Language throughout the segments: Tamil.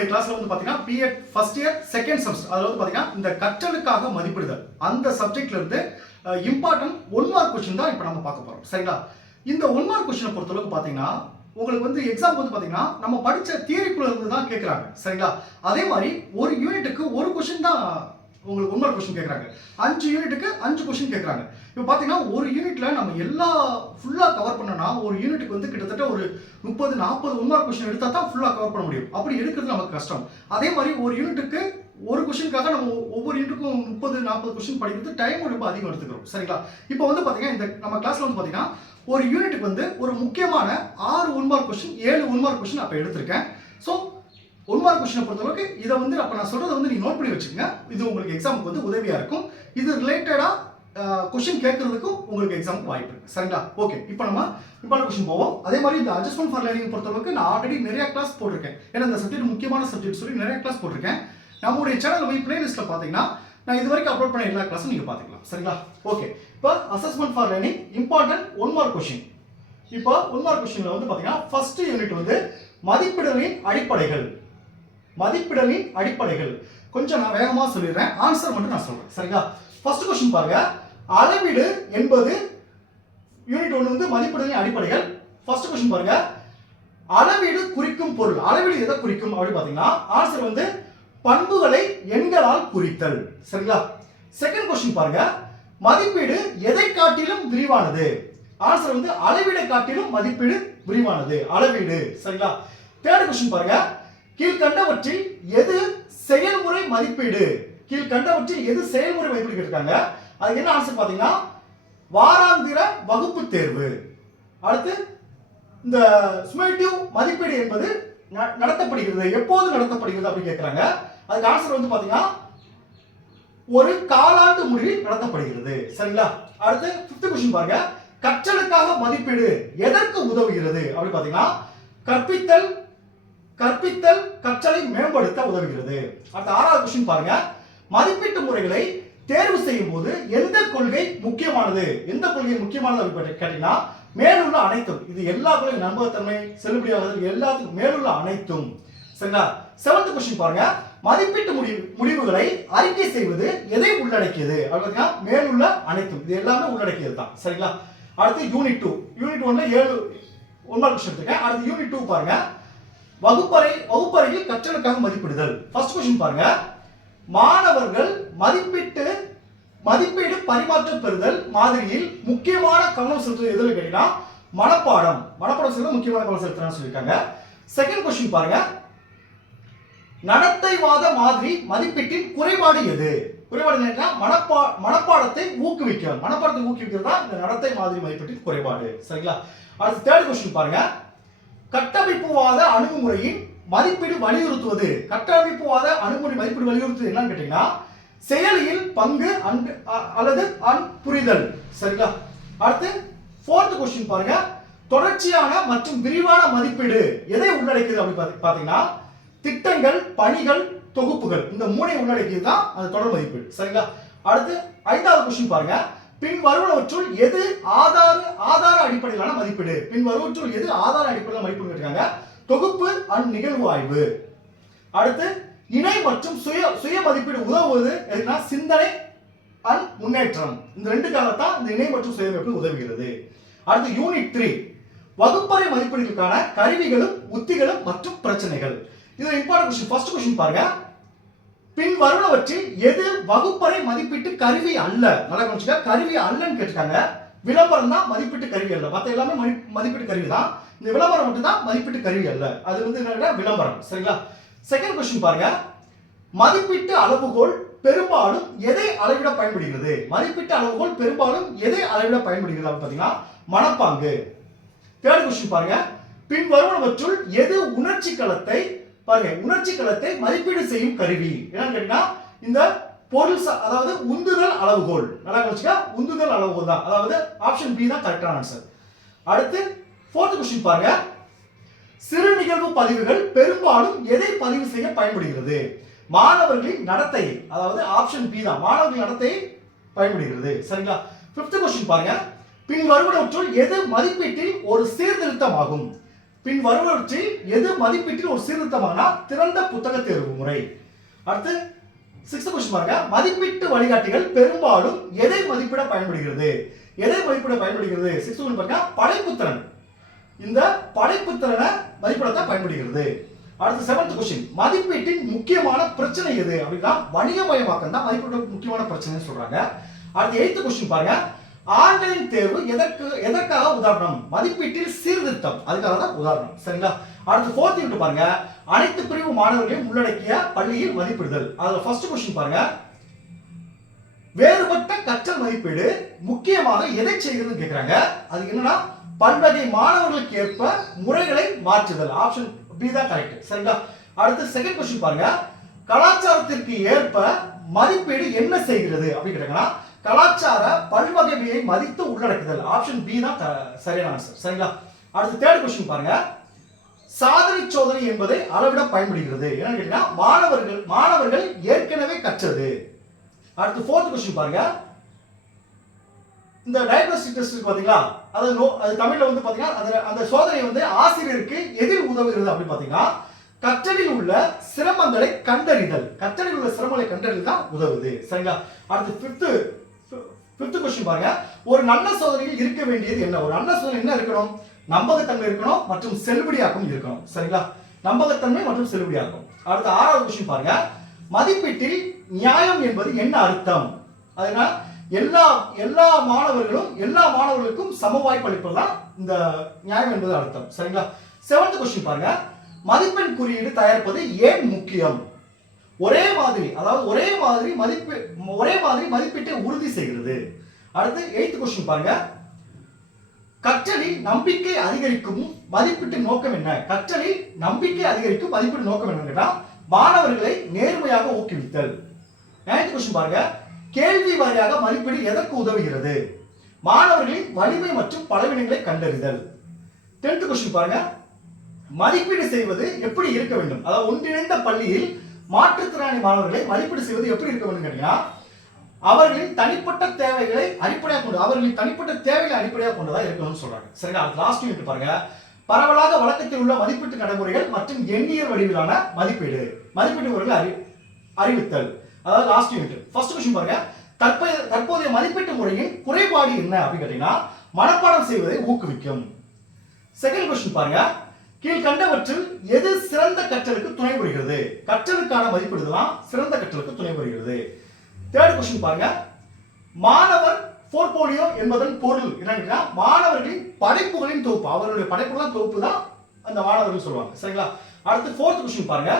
நம்மளுடைய கிளாஸ்ல வந்து பாத்தீங்கன்னா BEd first year second semester அதாவது பாத்தீங்கன்னா இந்த கற்றலுக்காக மதிப்பிடுதல் அந்த சப்ஜெக்ட்ல இருந்து இம்பார்ட்டன்ட் 1 மார்க் கொஸ்டின் தான் இப்போ நம்ம பார்க்க போறோம். சரிங்களா? இந்த 1 மார்க் கொஸ்டினை பொறுத்தளவுக்கு பாத்தீங்கன்னா உங்களுக்கு வந்து எக்ஸாம் வந்து பாத்தீங்கன்னா நம்ம படிச்ச தியரிக்குள்ள இருந்து தான் கேட்கறாங்க. சரிங்களா? அதே மாதிரி ஒரு யூனிட்டுக்கு ஒரு கொஸ்டின் தான் உங்களுக்கு 1 மார்க் கொஸ்டின் கேட்கறாங்க. 5 யூனிட்டுக்கு 5 கொஸ்டின் கேட்கறாங்க. இப்போ பாத்தீங்கன்னா ஒரு யூனிட்ல நம்ம எல்லா ஃபுல்லா கவர் பண்ணனா ஒரு யூனிட்டுக்கு வந்து கிட்டத்தட்ட ஒரு 30-40 1 மார்க் கொஸ்டின் எடுத்தா தான் ஃபுல்லா கவர் பண்ண முடியும். அப்படி எடுக்கிறது நமக்கு கஷ்டம். அதே மாதிரி ஒரு யூனிட்டுக்கு ஒரு கொஸ்டினுக்காக நம்ம ஒவ்வொரு யூனிட்டுக்கும் 30-40 கொஸ்டின் படிக்கிறது டைம் ரொம்ப அதிகம் எடுத்துக்கிறோம். சரிங்களா? இப்போ வந்து பாத்தீங்கன்னா இந்த நம்ம கிளாஸ்ல வந்து பாத்தீங்கன்னா ஒரு யூனிட்டுக்கு வந்து ஒரு முக்கியமான 6 1 மார்க் கொஸ்டின் 7 1 மார்க் கொஸ்டின் அப்ப எடுத்திருக்கேன். சோ 1 மார்க் கொஸ்டினை பொறுத்தளவுக்கு இதை வந்து அப்ப நான் சொல்றதை வந்து நீங்க நோட் பண்ணி வச்சுக்கோங்க. இது உங்களுக்கு எக்ஸாமுக்கு வந்து உதவியா இருக்கும். இது ரிலேட்டடா கொஸ்டின் கேட்கறதுக்கும் உங்களுக்கு எக்ஸாமுக்கு வாய்ப்பு இருக்கு. சரிங்களா? ஓகே, இப்போ நம்ம இம்பார்ட்டன்ட் கொஸ்டின் போவோம். அதே மாதிரி இந்த அட்ஜஸ்ட்மென்ட் ஃபார் லேர்னிங் பொறுத்தளவுக்கு நான் ஆல்ரெடி நிறைய கிளாஸ் போட்டிருக்கேன். ஏன்னா இந்த சப்ஜெக்ட் முக்கியமான சப்ஜெக்ட் சொல்லி நிறைய கிளாஸ் போட்டிருக்கேன். நம்மளுடைய சேனல்ல போய் பிளேலிஸ்ட்ல பாத்தீங்கன்னா நான் இது வரைக்கும் அப்லோட் பண்ண எல்லா கிளாஸும் நீங்க பாத்துக்கலாம். சரிங்களா? ஓகே, இப்போ assessment for learning important 1 mark question. இப்போ 1 மார்க் கொஸ்டின்ல வந்து பாத்தீங்கன்னா ஃபர்ஸ்ட் யூனிட் வந்து மதிப்பிடலின் அடிப்படைகள். மதிப்பிடலின் அடிப்படைகள் கொஞ்சம் நான் வேகமா சொல்லிடுறேன், ஆன்சர் மட்டும் நான் சொல்றேன். சரிங்களா? ஃபர்ஸ்ட் கொஸ்டின் பாருங்க, அளவீடு என்பது யூனிட் 1 வந்து மதிப்பிடலின் அடிப்படைகள். ஃபர்ஸ்ட் கொஸ்டின் பாருங்க, அளவீடு குறிக்கும் பொருள். அளவீடு எதை குறிக்கும் அப்படி பாத்தீங்கன்னா ஆன்சர் வந்து பண்புகளை எண்களால் குறித்தல். சரிங்களா? செகண்ட் கொஸ்டின் பாருங்க, மதிப்பீடு எதை காட்டிலும் விரிவானது. ஆன்சர் வந்து அளவீடை காட்டிலும் மதிப்பீடு விரிவானது, அளவீடு. சரிங்களா? தேர்ட் கொஸ்டின் பாருங்க, கீழ்கண்டவற்றில் எது செயல்முறை மதிப்பீடு. கீழ்கண்டவற்றில் எது செயல்முறை மதிப்பீடு கேட்டிருக்காங்க. அதுக்கு என்ன ஆன்சர் பாத்தீங்கன்னா வாராந்திர வகுப்பு தேர்வு. அடுத்து இந்த சுமேட்டிவ் மதிப்பீடு என்பது நடத்தப்படுகிறது, எப்போது நடத்தப்படுகிறது அப்படி கேட்கிறாங்க. அதுக்கு ஆன்சர் வந்து பாத்தீங்கன்னா ஒரு காலாண்டு முடிவில் நடத்தப்படுகிறது. சரிங்களா? அடுத்து ஃபிஃப்த் கொஸ்டின் பாருங்க, கற்றலுக்காக மதிப்பீடு எதற்கு உதவுகிறது அப்படி பாத்தீங்கன்னா கற்பித்தல் கற்றலை மேம்படுத்த உதவுகிறது. அடுத்த ஆறாவது கொஸ்டின் பாருங்க, மதிப்பீட்டு முறைகளை தேர்வு செய்யும் போது எந்த கொள்கை முக்கியமானது. எந்த கொள்கை முக்கியமானது அப்படி கேட்டீங்கன்னா மேலுள்ள அனைத்தும். இது எல்லா கொள்கை நம்பகத்தன்மை செல்லுபடியாகுதல் எல்லாத்துக்கும் மேலுள்ள அனைத்தும். சரிங்களா? செவன்த் கொஸ்டின் பாருங்க, மதிப்பீட்டு முடிவுகளை அறிக்கை செய்வது எதை உள்ளடக்கியது அப்படின்னா மேலுள்ள அனைத்தும். இது எல்லாமே உள்ளடக்கியது தான். சரிங்களா? அடுத்து யூனிட் 2. யூனிட் 1ல 7 1 மார்க் கொஸ்டின் எடுத்துக்கேன். அடுத்து யூனிட் 2 பாருங்க, வகுப்பறையில் கற்றலுக்காக மதிப்பிடுதல். ஃபர்ஸ்ட் கொஸ்டின் பாருங்க, மாணவர்கள் மதிப்பீடு பரிமாற்றம் பெறுதல் மாதிரியில் முக்கியமான கவனம் செலுத்துவது எதுல கேட்டீங்கன்னா மனப்பாடம் செய்வது முக்கியமான கவனம் செலுத்துறான்னு சொல்லியிருக்காங்க. செகண்ட் கொஸ்டின் பாருங்க, நடத்தைவாத மாதிரி மதிப்பீட்டின் குறைபாடு எது. குறைபாடு என்னன்னா மனப்பாடத்தை ஊக்குவிக்கிறது தான் இந்த நடத்தை மாதிரி மதிப்பீட்டின் குறைபாடு. சரிங்களா? அடுத்து தேர்ட் கொஸ்டின் பாருங்க, கட்டமைப்புவாத அணுகுமுறையின் மதிப்பீடு வலியுறுத்துவது. கட்டமைப்புவாத அணுகுமுறை மதிப்பீடு வலியுறுத்துவது என்னன்னு கேட்டீங்கன்னா செயலியில் பங்கு அல்லது புரிதல். சரிங்களா? அடுத்து ஃபோர்த் கொஸ்டின் பாருங்க, தொடர்ச்சியான மற்றும் விரிவான மதிப்பீடு எதை உள்ளடக்கியது அப்படி பாத்தீங்கன்னா திட்டங்கள், பணிகள், தொகுப்புகள் இந்த மூணை உள்ளடக்கியது தான் அந்த தொடர் மதிப்பீடு. சரிங்களா? அடுத்து ஐந்தாவது கொஸ்டின் பாருங்க, பின் வருவனவற்றுள் எது ஆதார அடிப்படையிலான மதிப்பீடு. பின் வருவனவற்றுள் எது ஆதார அடிப்படையிலான மதிப்பீடு கேட்டாங்க தொகுப்பு நிகழ்வு ஆய்வு. அடுத்து இணை மற்றும் சுய மதிப்பீடு உதவுவது எதுனா சிந்தனை முன்னேற்றம். இந்த ரெண்டுக்காக தான் இந்த இணை மற்றும் சுய மதிப்பீடு உதவுகிறது. அடுத்து யூனிட் 3, வகுப்பறை மதிப்பீடுகளுக்கான கருவிகளும் உத்திகளும் மற்றும் பிரச்சனைகள். இது இம்பார்ட்டன்ட் கொஸ்டின். ஃபர்ஸ்ட் கொஸ்டின் பாருங்க, பின் வருவனவற்றில் எது வகுப்பறை மதிப்பீட்டு கருவி அல்ல. நல்லா கவனிச்சுக்க, கருவி அல்லன்னு கேட்டிருக்காங்க. விளம்பரம் தான் மதிப்பீட்டு கருவி அல்ல, மற்ற எல்லாமே மதிப்பீட்டு கருவி தான். இந்த விளம்பரம் மட்டும் தான் மதிப்பீட்டு கருவி அல்ல, அது வந்து என்ன விளம்பரம். சரிங்களா? செகண்ட் கொஸ்டின் பாருங்க, மதிப்பீட்டு அளவுகோல் பெரும்பாலும் எதை அளவிட பயன்படுகிறது. மதிப்பீட்டு அளவுகோல் பெரும்பாலும் எதை அளவிட பயன்படுகிறது பாத்தீங்கன்னா மனப்பாங்கு. தேர்ட் கொஸ்டின் பாருங்க, பின் வருவனவற்றுள் எது உணர்ச்சி களத்தை மதிப்பீடு செய்யும் கருவி. என்னன்னு கேட்டீங்கன்னா இந்த பொருள் அதாவது உந்துதல் அளவுகோல். நல்லா கவனிச்சுக்க, உந்துதல் அளவுகோல் தான், அதாவது ஆப்ஷன் பி தான் கரெக்டான ஆன்சர். அடுத்து ஃபோர்த் கொஸ்டின் பாருங்க, சிறு நிகழ்வு பதிவுகள் பெரும்பாலும் எதை பதிவு செய்ய பயன்படுகிறது. மாணவர்களின் நடத்தை, அதாவது ஆப்ஷன் பி தான் மாணவர்களின் நடத்தை பயன்படுகிறது. சரிங்களா? ஃபிஃப்த் கொஸ்டின் பாருங்க, பின் வருவனவற்றுள் எது மதிப்பீட்டில் ஒரு சீர்திருத்தம் ஆகும். பின் வருவவற்றில் எது மதிப்பீட்டில் ஒரு சீர்திருத்தமானா திறந்த புத்தக தேர்வு முறை. அடுத்து 6th क्वेश्चन பாருங்க. மதிப்பீட்டு வழிகாட்டிகள் பெரும்பாலும் எதை மதிப்பிட பயன்படுகிறது? எதை மதிப்பிட பயன்படுகிறது? 6th क्वेश्चन பாருங்க. படைப்புத்திறன். இந்த படைப்புத்திறனை மதிப்பிடத்தான் பயன்படுகிறது. அடுத்து 7th क्वेश्चन. மதிப்பீட்டின் முக்கியமான பிரச்சனை எது? அப்படின்னா வணிகமயமாக்கம் தான் மதிப்பீட்டின் முக்கியமான பிரச்சனைன்னு சொல்றாங்க. அடுத்து 8th क्वेश्चन பாருங்க. ஆன்லைன் தேர்வு எதற்காக உதாரணம்? மதிப்பீட்டில் சீர்திருத்தம் அதுக்காக தான் உதாரணம். சரிங்களா? அடுத்து 4th யூனிட் பாருங்க. அனைத்து பிரிவு மாணவர்களையும் உள்ளடக்கிய பள்ளியில் மதிப்பிடுதல். அதுல ஃபர்ஸ்ட் क्वेश्चन பாருங்க. வேறுபட்ட கற்றல் மதிப்பீடு முக்கியமாக எதை செய்கிறதுன்னு கேக்குறாங்க. அதுக்கு என்னன்னா பல்வகை மாணவர்களுக்கு ஏற்ப முறைகளை மாற்றுதல். ஆப்ஷன் பி தான் கரெக்ட். சரிங்களா? அடுத்து செகண்ட் क्वेश्चन பாருங்க. கலாச்சாரத்திற்கு ஏற்ப மதிப்பீடு என்ன செய்கிறது அப்படி கேக்குறாங்கன்னா கலாச்சார பல்வகைமையை மதித்து உள்ளடக்குதல். ஆப்ஷன் பி தான் சரியான ஆன்சர். சரிங்களா? அடுத்து தேர்ட் क्वेश्चन பாருங்க. சாதனை சோதனை என்பதை அளவிட பயன்படுகிறது. என்ன கேட்டீங்கன்னா மாணவர்கள் ஏற்கனவே கற்றது. அடுத்து 4th क्वेश्चन பாருங்க. இந்த டயக்னோஸ்டிக் டெஸ்ட் இருக்கு பாத்தீங்களா? அது தமிழ்ல வந்து பாத்தீங்கன்னா அந்த சோதனை வந்து ஆசிரியருக்கு எதில் உதவுகிறது அப்படி பாத்தீங்கன்னா கற்றலில் உள்ள சிரமங்களை கண்டறிதல். கற்றலில் உள்ள சிரமங்களை கண்டறிதல் தான் உதவுது. சரிங்களா? அடுத்து 5th क्वेश्चन பாருங்க. ஒரு நல்ல சோதனையில் இருக்க வேண்டியது என்ன? ஒரு நல்ல சோதனை என்ன இருக்கணும்? நம்பகத்தன்மை இருக்கணும் மற்றும் செல்லுபடியாக்கம் இருக்கணும். சரிங்களா? நம்பகத்தன்மை மற்றும் செல்லுபடியாக்கம். அடுத்து 6வது क्वेश्चन பாருங்க. மதிப்பீட்டில் நியாயம் என்பது என்ன அர்த்தம்? அதனால எல்லா மாணவர்களுக்கும் சம வாய்ப்பு அளிப்பதுதான் இந்த நியாயம் என்பது அர்த்தம். சரிங்களா? 7th क्वेश्चन பாருங்க. மதிப்பெண் குறியீடு தயாரிப்பது ஏன் முக்கியம்? ஒரே மாதிரி மதிப்பீட்டை உறுதி செய்கிறது. அடுத்து 8th क्वेश्चन பாருங்க. கற்றலில் நம்பிக்கை அதிகரிக்கும் மதிப்பீட்டு நோக்கம் என்ன? கற்றலில் நம்பிக்கை அதிகரிக்கும் மதிப்பீட்டு நோக்கம் என்னன்னா மாணவர்களை நேர்மையாக ஊக்குவித்தல். 9th क्वेश्चन பாருங்க. கேள்வி வாரியாக மதிப்பீடு எதற்கு உதவுகிறது? மாணவர்களின் வலிமை மற்றும் பலவீனங்களை கண்டறிதல். 10th क्वेश्चन பாருங்க. மதிப்பீடு செய்வது எப்படி இருக்க வேண்டும்? அதாவது ஒன்றிணைந்த பள்ளியில் மாற்றுத்திறனாளி மாணவர்களை மதிப்பீடு செய்வது எப்படி இருக்க வேண்டும் கேட்டீங்கன்னா அவர்களின் தனிப்பட்ட தேவைகளை அடிப்படையாக கொண்டதா இருக்கணும்னு சொல்றாங்க. சரிங்களா? லாஸ்ட் யூனிட் பாருங்க. பரவலாக வழக்கத்தில் உள்ள மதிப்பீட்டு நடைமுறைகள் மற்றும் எண்ணியல் வடிவிலான மதிப்பீடு முறைகளை அறிவித்தல். அதாவது லாஸ்ட் யூனிட். ஃபர்ஸ்ட் क्वेश्चन பாருங்க. தற்போதைய மதிப்பீட்டு முறையின் குறைபாடு என்ன அப்படின்னு கேட்டீங்கன்னா மனப்பாடம் செய்வதை ஊக்குவிக்கும். செகண்ட் क्वेश्चन பாருங்க. கீழ்கண்டவற்றில் எது சிறந்த கற்றலுக்கு துணை புரிகிறது? கற்றலுக்கான மதிப்பீடுதான் சிறந்த கற்றலுக்கு துணை புரிகிறது. தேர்ட் क्वेश्चन பாருங்க. மாணவர் போர்ட்போலியோ என்பதன் பொருள் என்னன்னா மாணவர்களின் படைப்புகளின் தொகுப்பு. அவர்களுடைய படைப்புகளின் தொகுப்பு தான் அந்த மாணவர்கள் சொல்லுவாங்க. சரிங்களா? அடுத்து 4th क्वेश्चन பாருங்க.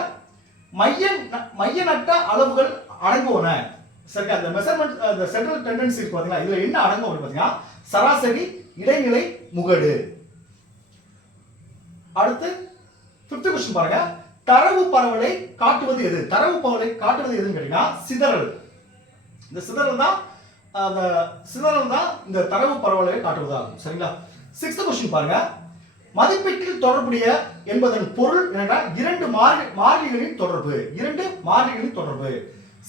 மைய நட்ட அளவுகள் அடங்குவன. சரிங்க? அந்த மெஷர்மென்ட் அந்த சென்ட்ரல் டெண்டன்சி இருக்கு பாத்தீங்களா? இதுல என்ன அடங்கும் அப்படின்னு பாத்தீங்கன்னா சராசரி, இடைநிலை, முகடு. அடுத்து 5th क्वेश्चन பாருங்க. தரவு பரவலை காட்டுவது எது? தரவு பரவலை காட்டுவது எதுன்னு கேட்டீங்கன்னா சிதறல். இந்த சிதறல் தான் இந்த தரவு பரவலை காட்டுவதாகும். சரிங்களா? 6th क्वेश्चन பாருங்க. மதிப்பீட்டில் தொடர்புடைய என்பதன் பொருள் என்னன்னா இரண்டு மாறிலிகளின் தொடர்பு.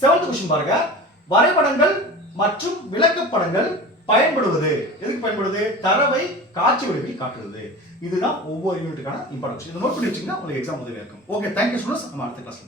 7th क्वेश्चन பாருங்க. வரைபடங்கள் மற்றும் விளக்கப்படங்கள் பயன்படுவது எதுக்கு பயன்படுது? தரவை காட்சி வடிவில் காட்டுவது. இதுதான் ஒவ்வொரு யூனிட்டுக்கான இம்பார்ட்டன்ஸ். இதை நோட் பண்ணி வச்சீங்கன்னா உங்களுக்கு எக்ஸாம் உதவியா இருக்கும். Okay, thank you students. நம்ம அடுத்த கிளாஸ்ல